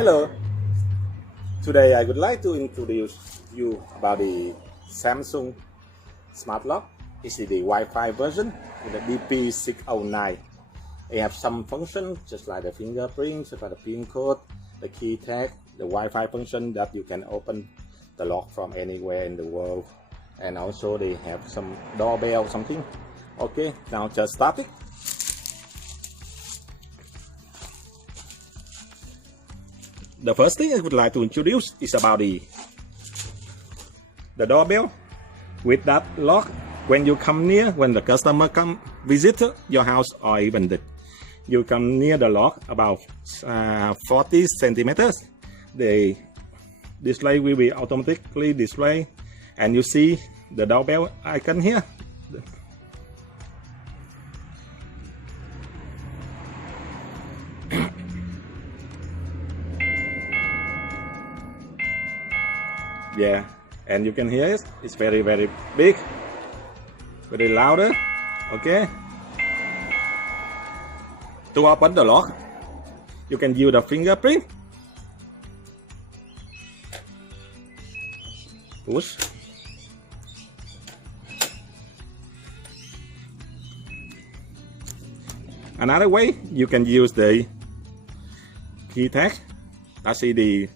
Hello, today I would like to introduce you about the Samsung Smart Lock. It's the Wi-Fi version with the DP609. They have some functions just like the fingerprints, just like the pin code, the key tag, the Wi-Fi function that you can open the lock from anywhere in the world, and also they have some doorbell something. Okay, now just start it. The first thing I would like to introduce is about the doorbell. With that lock, when you come near, when the customer come visit your house, or even you come near the lock about 40 centimeters, the display will be automatically display, and you see the doorbell icon here. Yeah, and you can hear it. It's very big, very louder. Okay. To open the lock, you can use the fingerprint. Push. Another way, you can use the key tag. That's the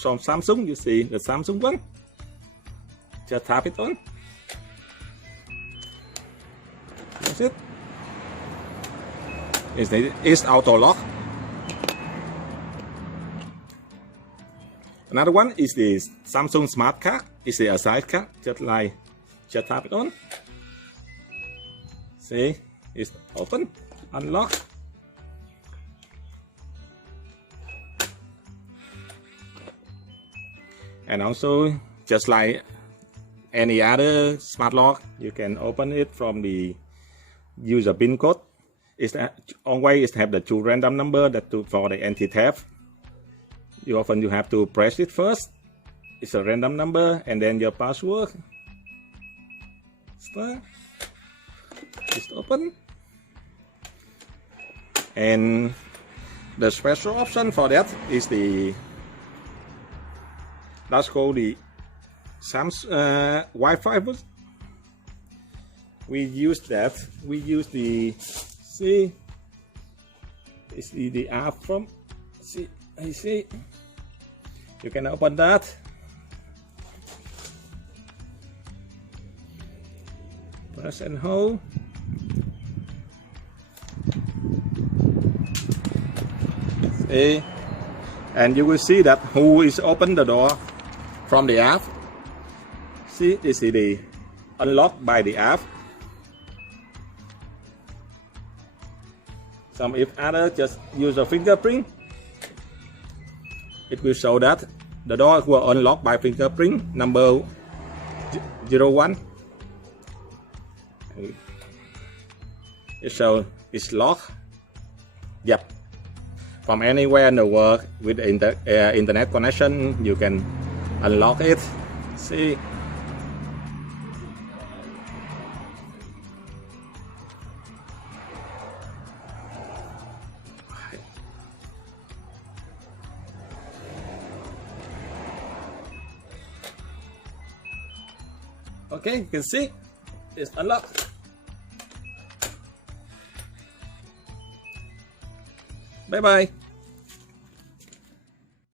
from Samsung. You see the Samsung one. Just tap it on. That's it. It's auto lock. Another one is the Samsung Smart Card. It's a side card. Just tap it on. See, it's open, unlock. And also, just like any other smart lock, you can open it from the user pin code. It's always have the two random number for the anti-theft. You have to press it first. It's a random number, and then your password. Start. Just open. And the special option for that is that's called the Samsung Wi-Fi. We use that. We use the it's the app from. See, I see. You can open that. Press and hold. See, and you will see that who is open the door from the app. See, this is the unlocked by the app. Some if other just use a fingerprint, it will show that the door were unlocked by fingerprint number 01. It shows it's locked. Yep. From anywhere in the world with the internet connection, you can unlock it. See. Okay, you can see it's unlocked. Bye bye.